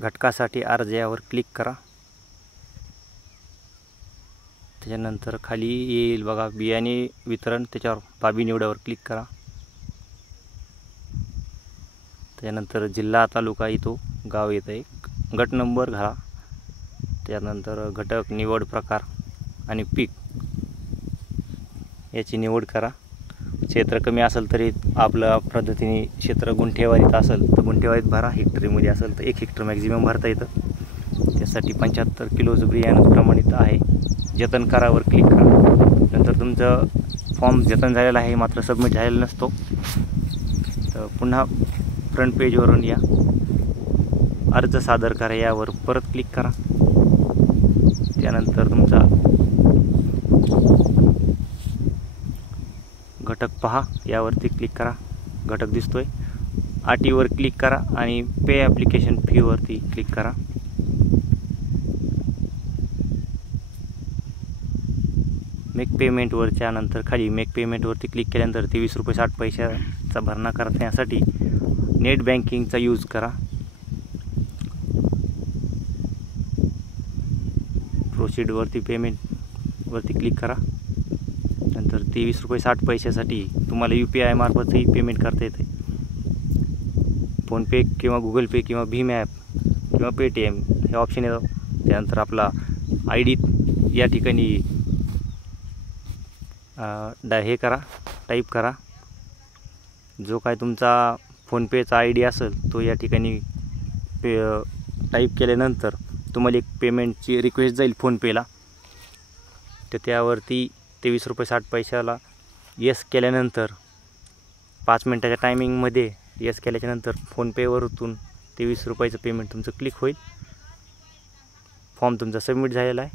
घटकासाठी अर्ज यावर क्लिक करा। त्याच्यानंतर खाली येईल बघा बियाणे वितरण, त्याच्यावर बाबी निवडावर क्लिक करा। त्यानंतर जिल्हा तालुका येतो, गाव येते, गट नंबर घाला। त्यानंतर घटक निवड प्रकार आणि पीक याची निवड करा। क्षेत्र कमी असेल तरी आपल्या पद्धतीने क्षेत्र गुंठेवारीत असेल तर गुंठेवारीत भरा, हेक्टरीमध्ये असेल तर 1 हेक्टर मॅक्झिमम भरता येतं। त्यासाठी 75 किलोचं बियाणं प्रमाणित आहे। जतन करावर क्लिक करा। नंतर तुमचं फॉर्म जतन झालेला आहे मात्र सबमिट झालेला नसतो, तर पुन्हा फ्रंट पेजवरून या, अर्ज सादर करा यावर परत क्लिक करा। त्यानंतर तुमचा घटक पहा यावरती क्लिक करा, घटक दिसतोय। अटीवर क्लिक करा आणि पे ॲप्लिकेशन फीवरती क्लिक करा। मेक पेमेंटवरच्या नंतर खाली मेक पेमेंटवरती क्लिक केल्यानंतर ₹23.60चा भरणा करण्यासाठी नेट बँकिंगचा यूज करा। प्रोसीडवरती पेमेंटवरती क्लिक करा। नंतर ₹23.60साठी तुम्हाला UPI मार्फतही पेमेंट करता येते। फोनपे किंवा गुगल पे किंवा भीम ॲप किंवा पेटीएम हे ऑप्शन येतं। त्यानंतर आपला ID या ठिकाणी हे करा, टाईप करा। जो काय तुमचा फोनपेचा ID असेल तो या ठिकाणी टाईप केल्यानंतर तुम्हाला एक पेमेंटची रिक्वेस्ट जाईल फोनपेला, तर त्यावरती ₹23.60ला येस केल्यानंतर 5 मिनिटाच्या टायमिंगमध्ये येस केल्याच्यानंतर फोनपेवरून ₹23चं पेमेंट तुमचं क्लिक होईल। फॉर्म तुमचा सबमिट झालेला आहे।